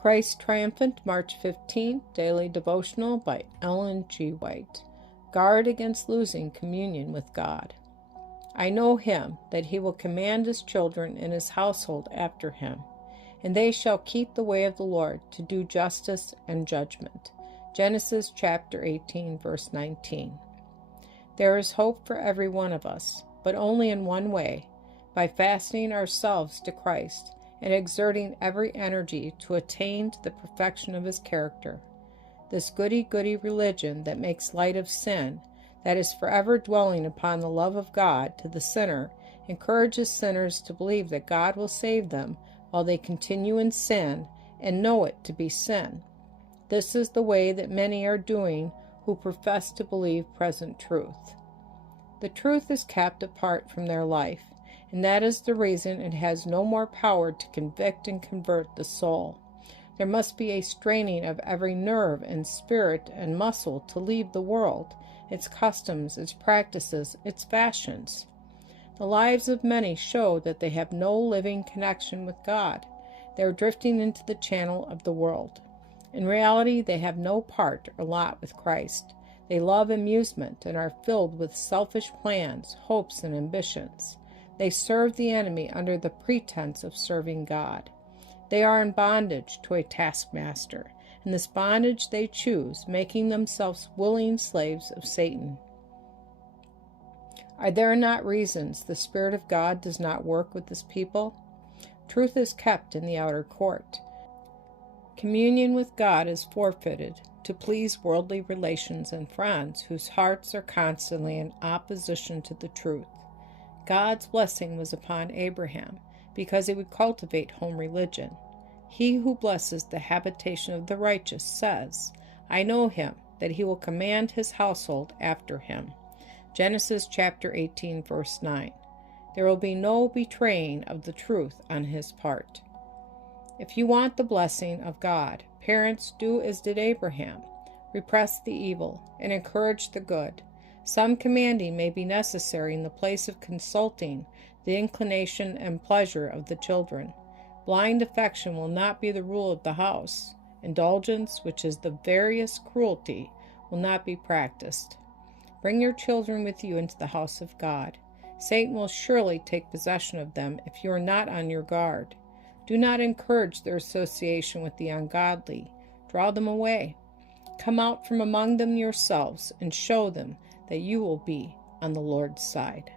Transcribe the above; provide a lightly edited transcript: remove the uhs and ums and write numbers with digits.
Christ Triumphant, March 15th, Daily Devotional by Ellen G. White. Guard against losing communion with God. I know him, that he will command his children and his household after him, and they shall keep the way of the Lord to do justice and judgment. Genesis chapter 18, verse 19. There is hope for every one of us, but only in one way, by fastening ourselves to Christ and exerting every energy to attain to the perfection of his character. This goody-goody religion that makes light of sin, that is forever dwelling upon the love of God to the sinner, encourages sinners to believe that God will save them while they continue in sin and know it to be sin. This is the way that many are doing who profess to believe present truth. The truth is kept apart from their life, and that is the reason it has no more power to convict and convert the soul. There must be a straining of every nerve and spirit and muscle to leave the world, its customs, its practices, its fashions. The lives of many show that they have no living connection with God. They are drifting into the channel of the world. In reality, they have no part or lot with Christ. They love amusement and are filled with selfish plans, hopes, and ambitions. They serve the enemy under the pretense of serving God. They are in bondage to a taskmaster, and this bondage they choose, making themselves willing slaves of Satan. Are there not reasons the Spirit of God does not work with this people? Truth is kept in the outer court. Communion with God is forfeited to please worldly relations and friends whose hearts are constantly in opposition to the truth. God's blessing was upon Abraham because he would cultivate home religion. He who blesses the habitation of the righteous says, I know him, that he will command his household after him. Genesis chapter 18, verse 9. There will be no betraying of the truth on his part. If you want the blessing of God, parents, do as did Abraham. Repress the evil and encourage the good. Some commanding may be necessary in the place of consulting the inclination and pleasure of the children. Blind affection will not be the rule of the house. Indulgence, which is the veriest cruelty, will not be practiced. Bring your children with you into the house of God. Satan will surely take possession of them if you are not on your guard. Do not encourage their association with the ungodly. Draw them away. Come out from among them yourselves and show them that you will be on the Lord's side.